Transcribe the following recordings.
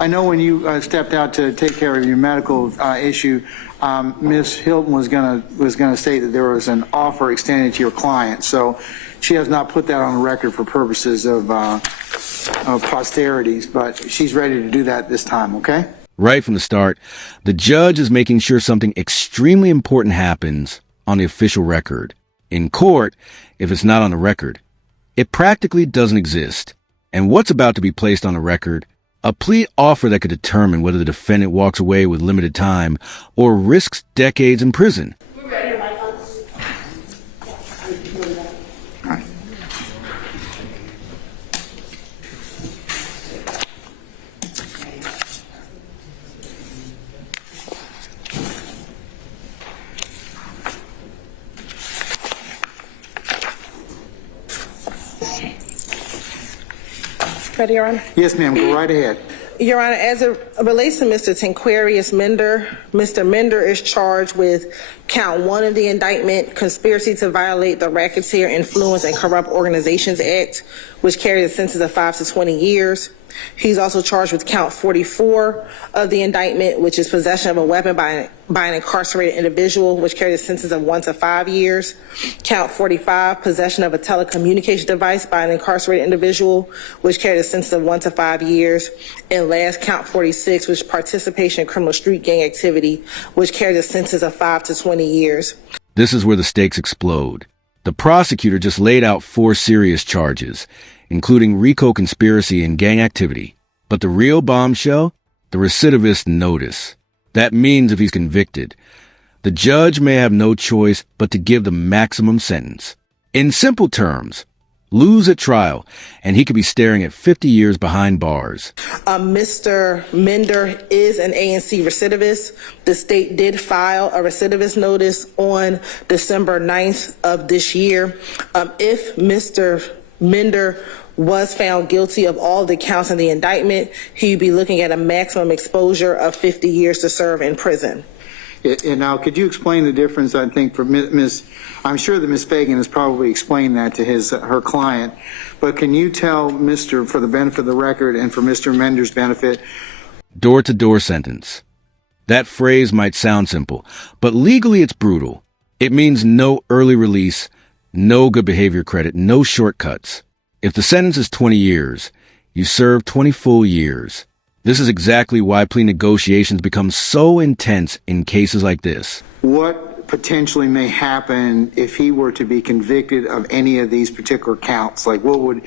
I know when you stepped out to take care of your medical issue, Ms. Hilton was gonna state that there was an offer extended to your client. So she has not put that on the record for purposes of posterities, but she's ready to do that this time, okay? Right from the start, the judge is making sure something extremely important happens on the official record. In court, if it's not on the record, it practically doesn't exist. And what's about to be placed on the record? A plea offer that could determine whether the defendant walks away with limited time or risks decades in prison. Ready, Your Honor? Yes, ma'am. Go right ahead. Your Honor, as it relates to Mr. Tenarius Minder, Mr. Minder is charged with count 1 of the indictment, conspiracy to violate the Racketeer, Influence, and Corrupt Organizations Act, which carries a sentence of 5 to 20 years. He's also charged with count 44 of the indictment, which is possession of a weapon by an incarcerated individual, which carries a sentence of 1 to 5 years. Count 45, possession of a telecommunication device by an incarcerated individual, which carries a sentence of 1 to 5 years. And last, count 46, which is participation in criminal street gang activity, which carries a sentence of 5 to 20 years. This is where the stakes explode. The prosecutor just laid out 4 serious charges, including RICO conspiracy and gang activity. But the real bombshell? The recidivist notice. That means if he's convicted, the judge may have no choice but to give the maximum sentence. In simple terms, lose at trial, and he could be staring at 50 years behind bars. Mr. Minder is an ANC recidivist. The state did file a recidivist notice on December 9th of this year. If Mr. Minder was found guilty of all the counts in the indictment, he'd be looking at a maximum exposure of 50 years to serve in prison. And now, could you explain the difference? I think for Ms. I'm sure that Ms. Fagan has probably explained that to her client, but can you tell Mr. for the benefit of the record and for Mr. Minder's benefit? Door-to-door sentence. That phrase might sound simple, but legally it's brutal. It means no early release, no good behavior credit, no shortcuts. If the sentence is 20 years, you serve 20 full years. This is exactly why plea negotiations become so intense in cases like this. What potentially may happen if he were to be convicted of any of these particular counts? Like what would,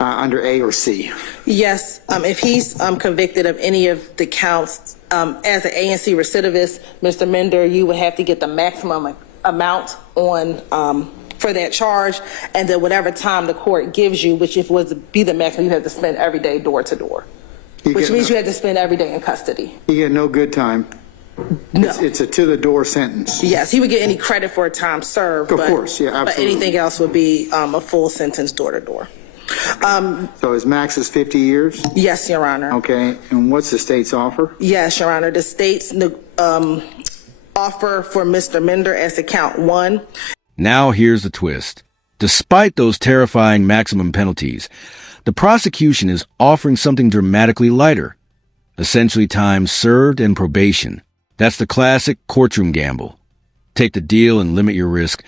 under A or C? Yes, if he's convicted of any of the counts, as an ANC recidivist, Mr. Minder, you would have to get the maximum amount on for that charge, and then whatever time the court gives you, which if was to be the maximum, you have to spend every day door to door, which means you have to spend every day in custody. You get no good time. No. It's a to-the-door sentence. Yes, he would get any credit for a time served. Of course, yeah, absolutely. But anything else would be a full sentence door to door. So his max is 50 years? Yes, Your Honor. Okay, and what's the state's offer? Yes, Your Honor. The state's offer for Mr. Minder as to count 1. Now here's the twist. Despite those terrifying maximum penalties, the prosecution is offering something dramatically lighter, essentially time served and probation. That's the classic courtroom gamble. Take the deal and limit your risk,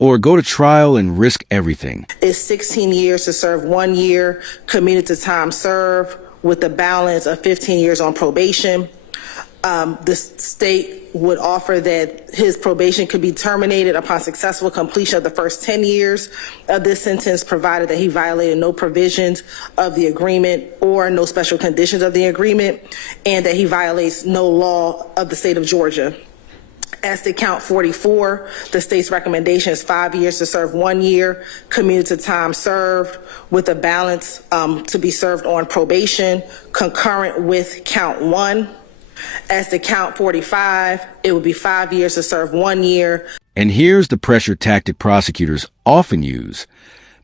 or go to trial and risk everything. It's 16 years to serve 1 year, commuted to time served, with a balance of 15 years on probation. The state would offer that his probation could be terminated upon successful completion of the first 10 years of this sentence, provided that he violated no provisions of the agreement or no special conditions of the agreement, and that he violates no law of the state of Georgia. As to count 44, the state's recommendation is 5 years to serve 1 year, commuted to time served, with a balance to be served on probation, concurrent with count 1. As to count 45, it would be 5 years to serve 1 year. And here's the pressure tactic prosecutors often use.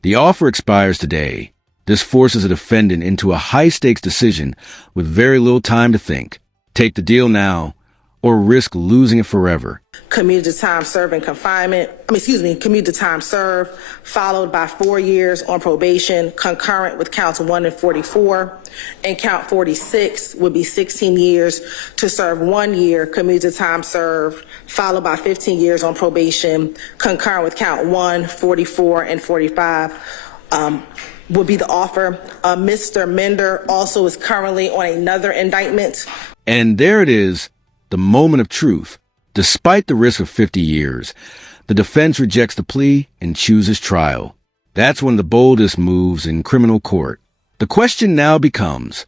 The offer expires today. This forces a defendant into a high-stakes decision with very little time to think. Take the deal now, or risk losing it forever. Commuted to time served in confinement, commuted to time served, followed by 4 years on probation, concurrent with counts 1 and 44. And count 46 would be 16 years to serve 1 year, commuted to time served, followed by 15 years on probation, concurrent with count 1, 44, and 45. Would be the offer. Mr. Minder also is currently on another indictment. And there it is, the moment of truth. Despite the risk of 50 years, the defense rejects the plea and chooses trial. That's one of the boldest moves in criminal court. The question now becomes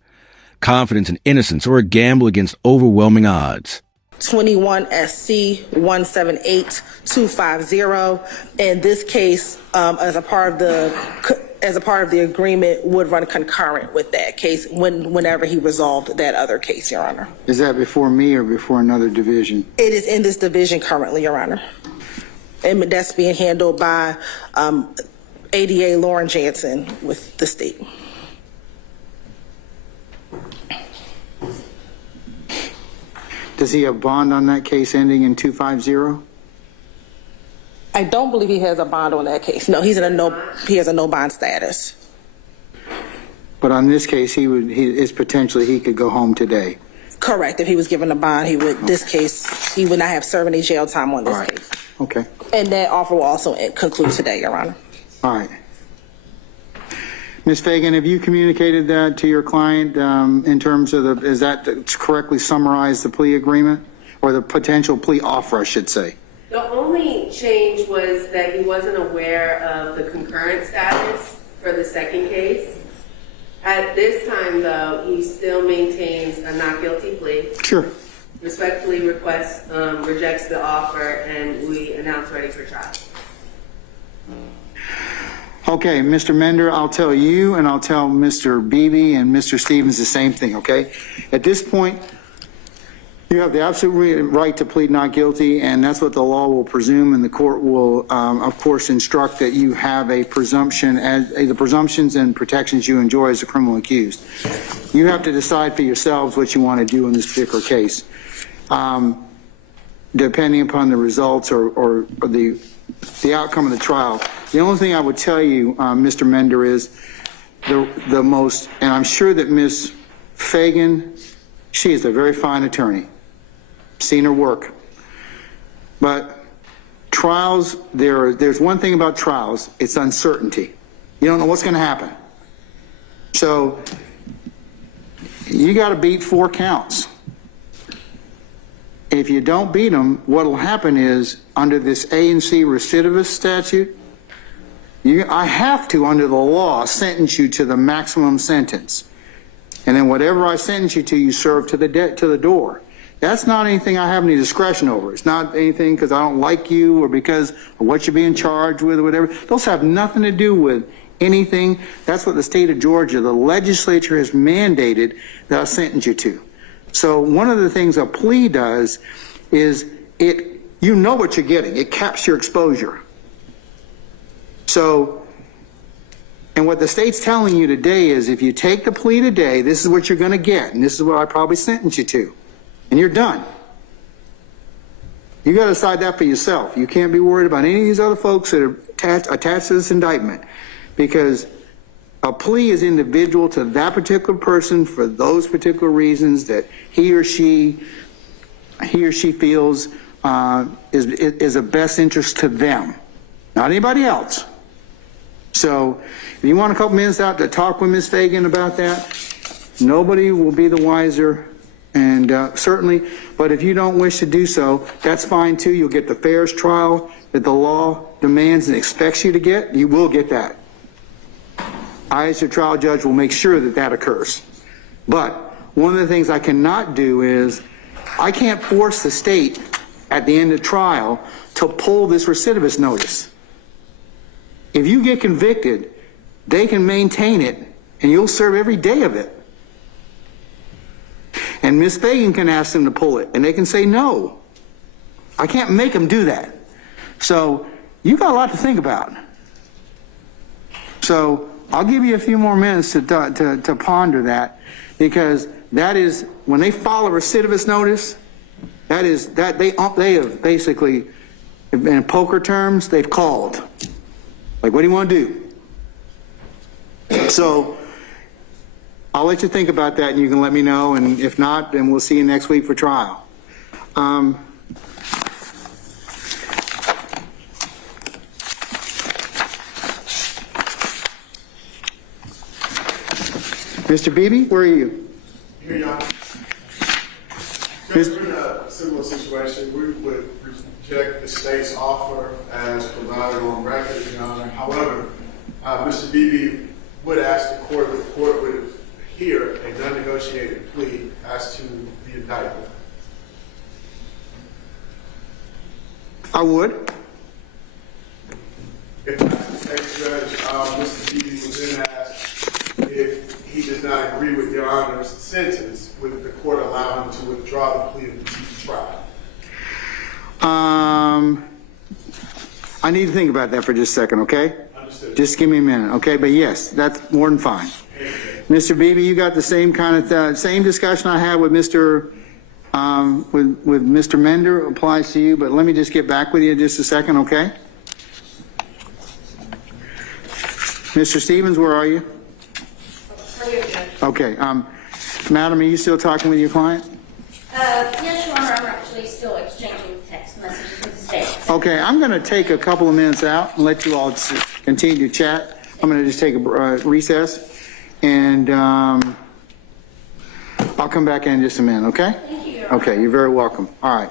confidence in innocence or a gamble against overwhelming odds. 21 SC 178250. In this case, as a part of the agreement, would run concurrent with that case whenever he resolved that other case, Your Honor. Is that before me or before another division? It is in this division currently, Your Honor. And that's being handled by ADA Lauren Jansen with the state. Does he have bond on that case ending in 250? I don't believe he has a bond on that case. No, he has a no bond status. But on this case, it's potentially he could go home today. Correct. If he was given a bond, he would not have served any jail time on this case. Okay. And that offer will also conclude today, Your Honor. All right. Ms. Fagan, have you communicated that to your client in terms of is that to correctly summarize the plea agreement or the potential plea offer, I should say? The only change was that he wasn't aware of the concurrent status for the second case. At this time, though, he still maintains a not guilty plea. Sure. Respectfully rejects the offer, and we announce ready for trial. Okay, Mr. Minder, I'll tell you and I'll tell Mr. Beebe and Mr. Stevens the same thing, okay? At this point, you have the absolute right to plead not guilty, and that's what the law will presume, and the court will, of course, instruct that you have a presumption, as the presumptions and protections you enjoy as a criminal accused. You have to decide for yourselves what you want to do in this particular case, depending upon the results or the outcome of the trial. The only thing I would tell you, Mr. Minder, is the most, and I'm sure that Ms. Fagan, she is a very fine attorney. Seen her work. But trials, there's one thing about trials, it's uncertainty. You don't know what's going to happen. So you got to beat 4 counts. If you don't beat them, what will happen is under this A and C recidivist statute, I have to, under the law, sentence you to the maximum sentence. And then whatever I sentence you to, you serve to the door. That's not anything I have any discretion over. It's not anything because I don't like you or because of what you're being charged with or whatever. Those have nothing to do with anything. That's what the state of Georgia, the legislature has mandated that I sentence you to. So one of the things a plea does is you know what you're getting. It caps your exposure. So, and what the state's telling you today is if you take the plea today, this is what you're going to get, and this is what I probably sentence you to, and you're done. You got to decide that for yourself. You can't be worried about any of these other folks that are attached to this indictment, because a plea is individual to that particular person for those particular reasons that he or she feels is a best interest to them, not anybody else. So if you want a couple minutes out to talk with Ms. Fagan about that, nobody will be the wiser, and certainly, but if you don't wish to do so, that's fine too. You'll get the fairest trial that the law demands and expects you to get. You will get that. I, as your trial judge, will make sure that that occurs. But one of the things I cannot do is I can't force the state at the end of trial to pull this recidivist notice. If you get convicted, they can maintain it and you'll serve every day of it. And Ms. Fagan can ask them to pull it and they can say no. I can't make them do that. So you got a lot to think about. So I'll give you a few more minutes to ponder that, because that is, when they file a recidivist notice, they have basically, in poker terms, they've called. Like, what do you want to do? So I'll let you think about that, and you can let me know, and if not, then we'll see you next week for trial. Mr. Beebe, where are you? Here you are. Because we're in a similar situation, we would reject the state's offer as provided on record, Your Honor. However, Mr. Beebe would ask the court would hear a non-negotiated plea as to the indictment. I would. If that's the case, Judge, Mr. Beebe would then ask if he does not agree with Your Honor's sentence, would the court allow him to withdraw the plea and proceed to trial? I need to think about that for just a second, okay? Understood. Just give me a minute, okay? But yes, that's more than fine. Mr. Beebe, you got the same kind of same discussion I had with Mr. With Mr. Minder applies to you, but let me just get back with you in just a second, okay? Mr. Stevens, where are you? Okay, madam, are you still talking with your client? Yes, Your Honor, I'm actually still exchanging text messages with the state. Okay, I'm going to take a couple of minutes out and let you all continue to chat. I'm going to just take a recess, and I'll come back in just a minute, okay? Thank you, Your Honor. Okay, you're very welcome. All right.